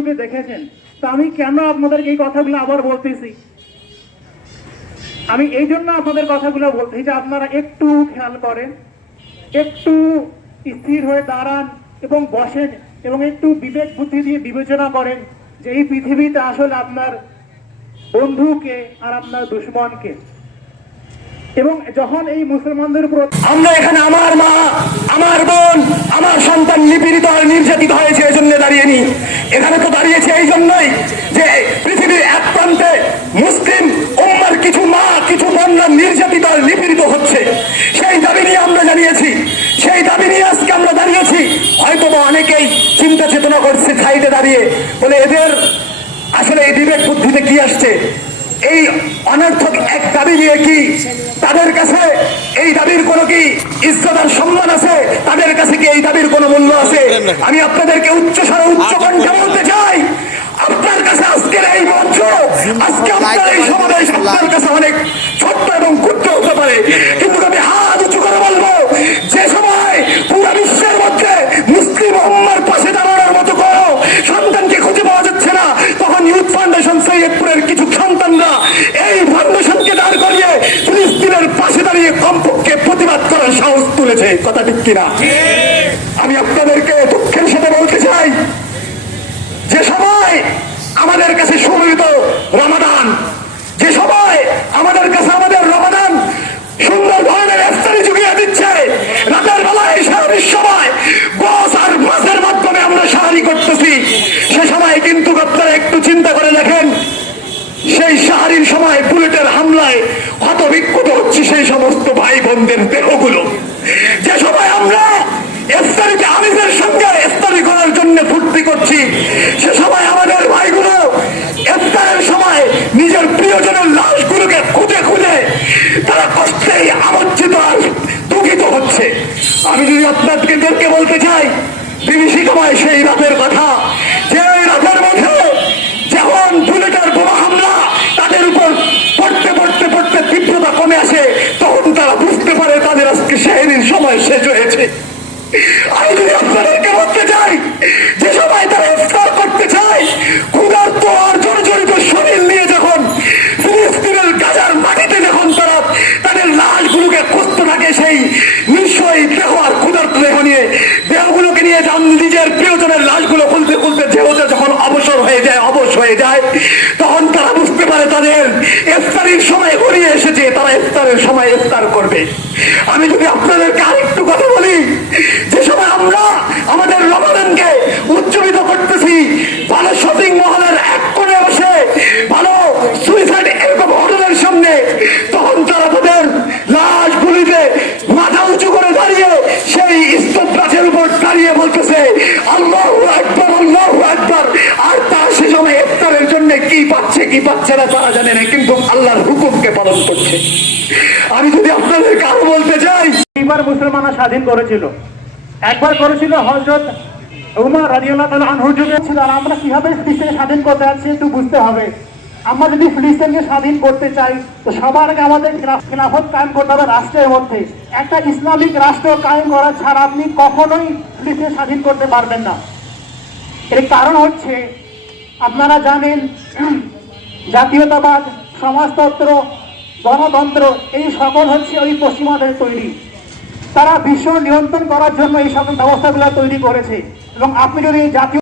ফেসবুকে দেখেছেন। তো আমি কেন আপনাদের এই কথাগুলো আবার বলতেছি, আমি এই জন্য আপনাদের কথাগুলো বলতেছি যে আপনারা একটু খেয়াল করেন, একটু স্থির হয়ে দাঁড়ান এবং বসেন এবং একটু বিবেক বুদ্ধি দিয়ে বিবেচনা করেন যে এই পৃথিবীতে আসলে আপনার বন্ধুকে আর আপনার দুশমনকে। এবং যখন এই মুসলমানদের উপর আমরা এখানে আমার মা, আমার বোন, আমার সন্তান নিপীড়িত আর নির্যাতিত হয়েছে এজন্য দাঁড়িয়েনি, এখানে তো দাঁড়িয়েছে এই জন্যই যে পৃথিবীর এক প্রান্তে মুসলিম উম্মার কিছু মা, কিছু বোনরা নির্যাতিত আর নিপীড়িত হচ্ছে। সেই দাবি নিয়ে আমরা জানিয়েছি, সেই দাবি নিয়ে আজকে আমরা দাঁড়িয়েছি। হয়তো অনেকেই চিন্তা চেতনা করছে সাইডে দাঁড়িয়ে, বলে এদের আসলে এই বিবেক বুদ্ধিতে কি আসছে, এই অনর্থক এক দাবি নিয়ে কি তাদের কাছে এই দাবির কোনো কি ইজ্জত আর সম্মান আছে, তাদের কাছে কি এই দাবির কোনো মূল্য আছে? আমি আপনাদেরকে উচ্চস্বরে উচ্চ কণ্ঠে বলতে চাই, আপনার কাছে আজকের এই মঞ্চ, আজকে আপনার এই সমাবেশ আপনার কাছে অনেক ছোট্ট এবং ক্ষুদ্র হতে পারে, কিন্তু আমি হাত উঁচু করে বলবো, যে সময় পুরো বিশ্বের মধ্যে মুসলিম উম্মার পাশে দাঁড়ানোর মতো কোনো সন্তানকে খুঁজে পাওয়া যাচ্ছে না, তখন ইউথ ফাউন্ডেশন সৈয়দপুরের কিছু সন্তানরা এই ফাউন্ডেশনকে দাঁড় করিয়ে ফিলিস্তিনের পাশে দাঁড়িয়ে কমপক্ষে প্রতিবাদ করার সাহস তুলেছে। কথা ঠিক কিনা? আমি আপনাদেরকে দুঃখের সাথে বলতে চাই, যে সময় আমাদের কাছে সুমিত রমাদান, যে সময় আমাদের কাছে আমাদের রমাদান সুন্দর ধরনের ইফতারি জুগিয়ে দিচ্ছে, রাতের বেলায় সাহারির সময় গোস আর মাছের মাধ্যমে আমরা সাহারি করতেছি, সে সময় কিন্তু আপনারা একটু চিন্তা করে দেখেন, সেই সাহারির সময় বুলেটের হামলায় হতবিক্ষত হচ্ছে সেই সমস্ত ভাই বোনদের দেহগুলো। যে সময় আমরা ইফতারিতে আমিজের সঙ্গে ইফতারি করার জন্য ফুর্তি করছি, সে সময় আমাদের ভাইগুলো ইফতারের সময় নিজের প্রিয়জনের লাশগুলোকে খুঁজে খুঁজে তারা কষ্টে আমন্ত্রিত আর দুঃখিত হচ্ছে। আমি যদি আপনাদেরকে বলতে চাই, বিভীষিকাময় সেই রাতের কথা, যে ওই রাতের মধ্যে যখন বুলেটের বোমা হামলা তাদের উপর পড়তে পড়তে পড়তে তীব্রতা কমে আসে, তখন তারা বুঝতে পারে তাদের আজকে সেহরির সময় শেষ হয়েছে। আমি যদি আপনাদেরকে বলতে চাই, যে সময় তারা ইফতার করতে চায়, ক্ষুধার্ত আর জর্জরিত শরীর নিয়ে যখন ফিলিস্তিনের গাজার মাটিতে যখন তারা তাদের লাশগুলোকে খুঁজতে থাকে, সেই নিশ্চয়ই দেহ আর ক্ষুধার্ত দেহ নিয়ে দেহগুলোকে নিয়ে যান, নিজের প্রিয়জনের লাশগুলো খুলতে খুলতে দেহতে যখন অবসর হয়ে যায়, অবশ হয়ে যায়, তখন তারা বুঝতে পারে তাদের ইফতারির সময় ঘুরিয়ে এসেছে, তারা ইফতারের সময় ইফতার করবে। আমি যদি আপনাদেরকে আরেকটু কথা বলি, যে সময় আমরা আমাদের রমাদানকে উজ্জীবিত করতেছি, ভালো শপিং মহলের এক কোণে বসে ভালো সুইসাইড এরকম হোটেলের সামনে, তখন তারা তাদের লাশগুলিতে মাথা উঁচু করে দাঁড়িয়ে সেই স্তূপ গাছের উপর দাঁড়িয়ে বলতেছে আল্লাহু আকবার, আল্লাহু আকবার, আর তার সে সময় ইফতারের জন্য কি পাচ্ছে কি পাচ্ছে না তারা জানে না, কিন্তু আল্লাহর হুকুমকে পালন করছে। আমি যদি আপনাদেরকে আরো বলতে চাই, এইবার মুসলমানরা স্বাধীন করেছিল, একবার করেছিল হযরত উমর রাদিয়াল্লাহু তাআলা আনহুর যুগে ছিল। আর আমরা কিভাবে ফিলিস্তিনকে স্বাধীন করতে যাচ্ছি একটু বুঝতে হবে। আমরা যদি ফিলিস্তিনকে স্বাধীন করতে চাই, তো সবার আগে আমাদের খিলাফত কায়েম করতে হবে রাষ্ট্রের মধ্যে। একটা ইসলামিক রাষ্ট্র কায়েম করা ছাড়া আপনি কখনোই ফিলিস্তিন স্বাধীন করতে পারবেন না। এর কারণ হচ্ছে, আপনারা জানেন, জাতীয়তাবাদ, সমাজতন্ত্র, গণতন্ত্র এই সকল হচ্ছে ওই পশ্চিমাদের তৈরি। তারা বিশ্ব নিয়ন্ত্রণ করার জন্য এই সকল ব্যবস্থাগুলো তৈরি করেছে। এবং আপনি যদি জাতীয়